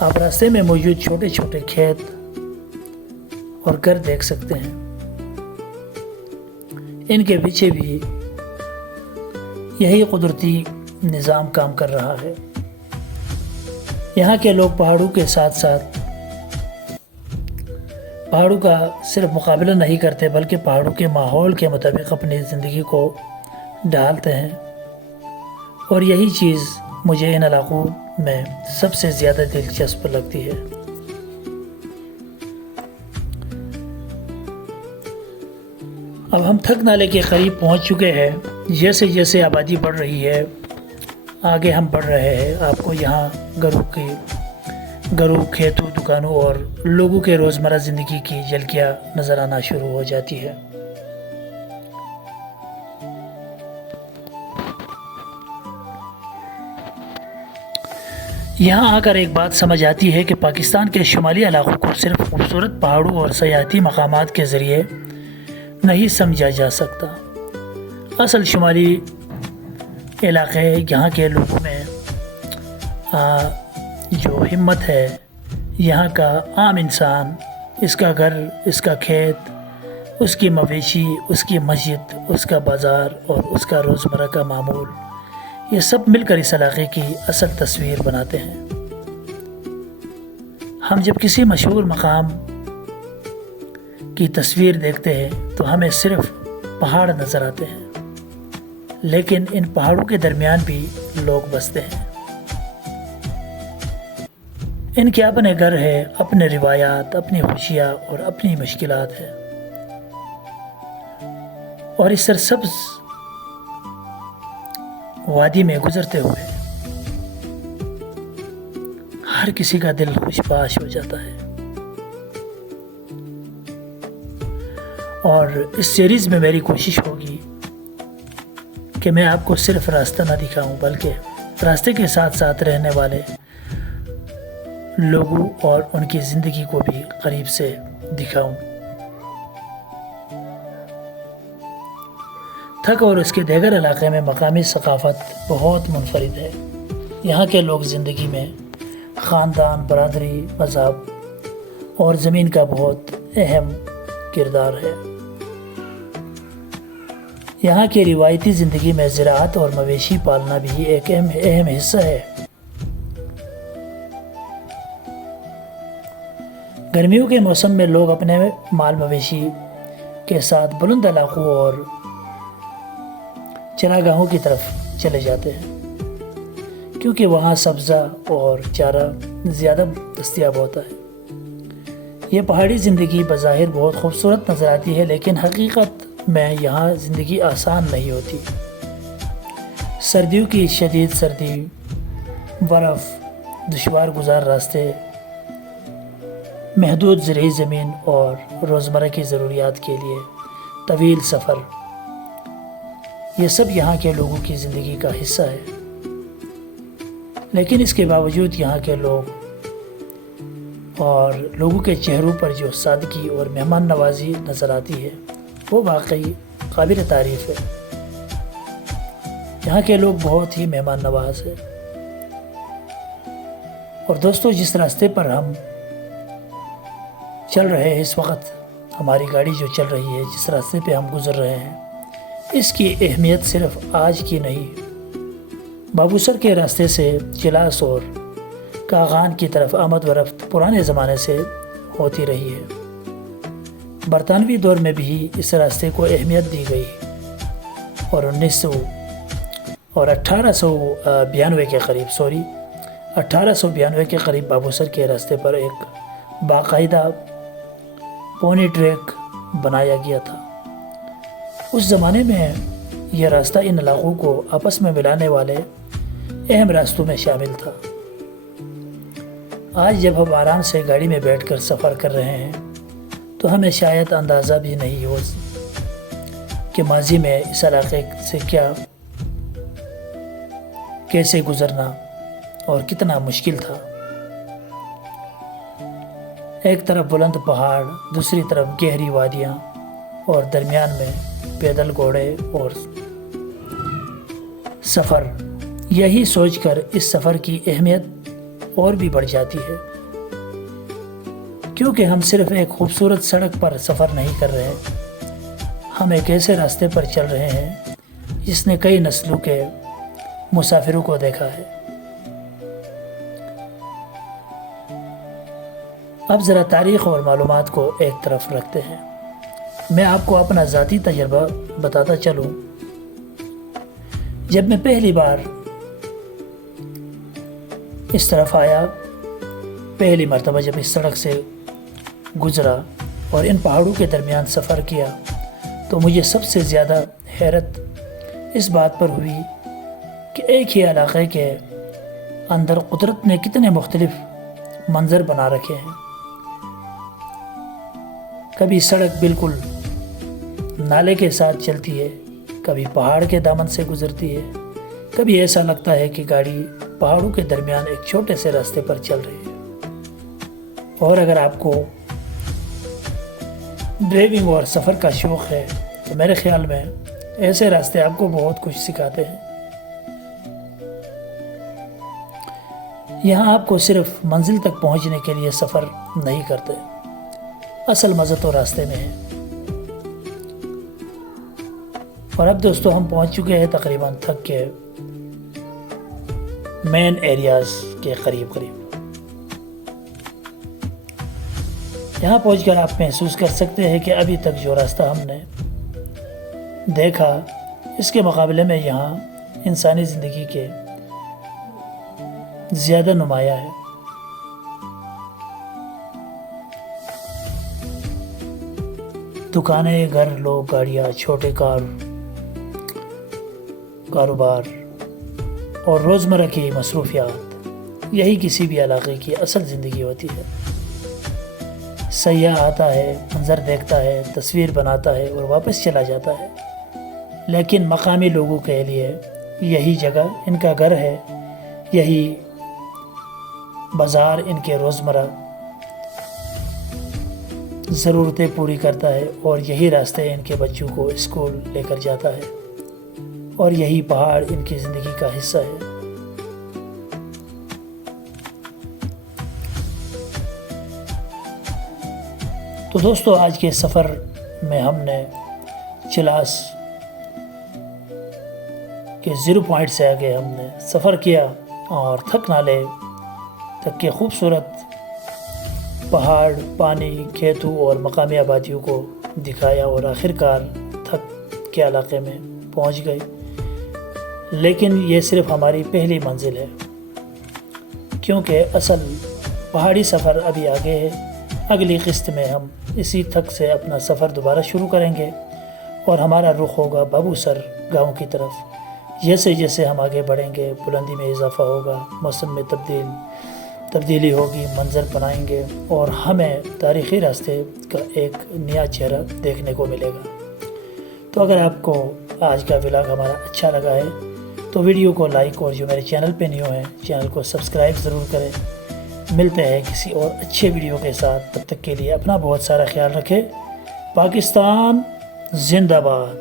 آپ راستے میں موجود چھوٹے چھوٹے کھیت اور گھر دیکھ سکتے ہیں، ان کے پیچھے بھی یہی قدرتی نظام کام کر رہا ہے۔ یہاں کے لوگ پہاڑوں کے ساتھ ساتھ پہاڑوں کا صرف مقابلہ نہیں کرتے بلکہ پہاڑوں کے ماحول کے مطابق اپنی زندگی کو ڈھالتے ہیں، اور یہی چیز مجھے ان علاقوں میں سب سے زیادہ دلچسپ لگتی ہے۔ اب ہم تھک نالے کے قریب پہنچ چکے ہیں۔ جیسے جیسے آبادی بڑھ رہی ہے آگے ہم بڑھ رہے ہیں، آپ کو یہاں گھروں، کھیتوں، دکانوں اور لوگوں کے روزمرہ زندگی کی جھلکیاں نظر آنا شروع ہو جاتی ہے۔ یہاں آ کر ایک بات سمجھ آتی ہے کہ پاکستان کے شمالی علاقوں کو صرف خوبصورت پہاڑوں اور سیاحتی مقامات کے ذریعے نہیں سمجھا جا سکتا۔ اصل شمالی علاقے یہاں کے لوگوں میں جو ہمت ہے، یہاں کا عام انسان، اس کا گھر، اس کا کھیت، اس کی مویشی، اس کی مسجد، اس کا بازار اور اس کا روزمرہ کا معمول، یہ سب مل کر اس علاقے کی اصل تصویر بناتے ہیں۔ ہم جب کسی مشہور مقام کی تصویر دیکھتے ہیں تو ہمیں صرف پہاڑ نظر آتے ہیں، لیکن ان پہاڑوں کے درمیان بھی لوگ بستے ہیں۔ ان کے اپنے گھر ہے، اپنے روایات، اپنی خوشیاں اور اپنی مشکلات ہیں، اور اس سرسبز وادی میں گزرتے ہوئے ہر کسی کا دل خوش باش ہو جاتا ہے۔ اور اس سیریز میں میری کوشش ہوگی کہ میں آپ کو صرف راستہ نہ دکھاؤں بلکہ راستے کے ساتھ ساتھ رہنے والے لوگوں اور ان کی زندگی کو بھی قریب سے دکھاؤں۔ تھک اور اس کے دیگر علاقے میں مقامی ثقافت بہت منفرد ہے۔ یہاں کے لوگ زندگی میں خاندان، برادری، مذہب اور زمین کا بہت اہم کردار ہے۔ یہاں کی روایتی زندگی میں زراعت اور مویشی پالنا بھی ایک اہم حصہ ہے۔ گرمیوں کے موسم میں لوگ اپنے مال مویشی کے ساتھ بلند علاقوں اور چراگاہوں کی طرف چلے جاتے ہیں، کیونکہ وہاں سبزہ اور چارہ زیادہ دستیاب ہوتا ہے۔ یہ پہاڑی زندگی بظاہر بہت خوبصورت نظر آتی ہے، لیکن حقیقت میں یہاں زندگی آسان نہیں ہوتی۔ سردیوں کی شدید سردی، برف، دشوار گزار راستے، محدود زرعی زمین اور روزمرہ کی ضروریات کے لیے طویل سفر، یہ سب یہاں کے لوگوں کی زندگی کا حصہ ہے۔ لیکن اس کے باوجود یہاں کے لوگ اور لوگوں کے چہروں پر جو سادگی اور مہمان نوازی نظر آتی ہے وہ واقعی قابل تعریف ہے۔ یہاں کے لوگ بہت ہی مہمان نواز ہیں۔ اور دوستو، جس راستے پر ہم چل رہے ہیں اس وقت، ہماری گاڑی جو چل رہی ہے، جس راستے پہ ہم گزر رہے ہیں، اس کی اہمیت صرف آج کی نہیں، بابوسر کے راستے سے چلاس اور کاغان کی طرف آمد و رفت پرانے زمانے سے ہوتی رہی ہے۔ برطانوی دور میں بھی اس راستے کو اہمیت دی گئی، اور 1892 کے قریب بابوسر کے راستے پر ایک باقاعدہ پونی ٹریک بنایا گیا تھا۔ اس زمانے میں یہ راستہ ان علاقوں کو آپس میں ملانے والے اہم راستوں میں شامل تھا۔ آج جب ہم آرام سے گاڑی میں بیٹھ کر سفر کر رہے ہیں تو ہمیں شاید اندازہ بھی نہیں ہو کہ ماضی میں اس علاقے سے کیسے گزرنا اور کتنا مشکل تھا۔ ایک طرف بلند پہاڑ، دوسری طرف گہری وادیاں، اور درمیان میں پیدل گھوڑے اور سفر۔ یہی سوچ کر اس سفر کی اہمیت اور بھی بڑھ جاتی ہے۔ کیونکہ ہم صرف ایک خوبصورت سڑک پر سفر نہیں کر رہے، ہم ایک ایسے راستے پر چل رہے ہیں جس نے کئی نسلوں کے مسافروں کو دیکھا ہے۔ اب ذرا تاریخ اور معلومات کو ایک طرف رکھتے ہیں۔ میں آپ کو اپنا ذاتی تجربہ بتاتا چلوں۔ جب میں پہلی بار اس طرف آیا، پہلی مرتبہ جب اس سڑک سے گزرا اور ان پہاڑوں کے درمیان سفر کیا، تو مجھے سب سے زیادہ حیرت اس بات پر ہوئی کہ ایک ہی علاقے کے اندر قدرت نے کتنے مختلف منظر بنا رکھے ہیں۔ کبھی سڑک بالکل نالے کے ساتھ چلتی ہے، کبھی پہاڑ کے دامن سے گزرتی ہے، کبھی ایسا لگتا ہے کہ گاڑی پہاڑوں کے درمیان ایک چھوٹے سے راستے پر چل رہی ہے۔ اور اگر آپ کو ڈرائیونگ اور سفر کا شوق ہے تو میرے خیال میں ایسے راستے آپ کو بہت کچھ سکھاتے ہیں۔ یہاں آپ کو صرف منزل تک پہنچنے کے لیے سفر نہیں کرتے، اصل مزہ تو راستے میں ہے۔ اور اب دوستو ہم پہنچ چکے ہیں تقریباً تھک کے مین ایریاز کے قریب۔ یہاں پہنچ کر آپ محسوس کر سکتے ہیں کہ ابھی تک جو راستہ ہم نے دیکھا اس کے مقابلے میں یہاں انسانی زندگی کے زیادہ نمایاں ہے۔ دکانیں، گھر، لوگ، گاڑیاں، چھوٹے کاروبار اور روزمرہ کی مصروفیات، یہی کسی بھی علاقے کی اصل زندگی ہوتی ہے۔ سیاح آتا ہے، منظر دیکھتا ہے، تصویر بناتا ہے اور واپس چلا جاتا ہے، لیکن مقامی لوگوں کے لیے یہی جگہ ان کا گھر ہے، یہی بازار ان کے روزمرہ ضرورتیں پوری کرتا ہے، اور یہی راستے ان کے بچوں کو اسکول لے کر جاتا ہے، اور یہی پہاڑ ان کی زندگی کا حصہ ہے۔ تو دوستو آج کے سفر میں ہم نے چلاس کے 0 پوائنٹ سے آگے ہم نے سفر کیا اور تھک نالے تک کے خوبصورت پہاڑ، پانی، کھیتوں اور مقامی آبادیوں کو دکھایا، اور آخرکار تھک کے علاقے میں پہنچ گئے۔ لیکن یہ صرف ہماری پہلی منزل ہے، کیونکہ اصل پہاڑی سفر ابھی آگے ہے۔ اگلی قسط میں ہم اسی تھک سے اپنا سفر دوبارہ شروع کریں گے، اور ہمارا رخ ہوگا بابو سر گاؤں کی طرف۔ جیسے جیسے ہم آگے بڑھیں گے، بلندی میں اضافہ ہوگا، موسم میں تبدیلی ہوگی، منظر بنائیں گے، اور ہمیں تاریخی راستے کا ایک نیا چہرہ دیکھنے کو ملے گا۔ تو اگر آپ کو آج کا ولاگ ہمارا اچھا لگا ہے تو ویڈیو کو لائک، اور جو میرے چینل پہ نیو ہیں چینل کو سبسکرائب ضرور کریں۔ ملتے ہیں کسی اور اچھے ویڈیو کے ساتھ، تب تک کے لیے اپنا بہت سارا خیال رکھیں۔ پاکستان زندہ باد۔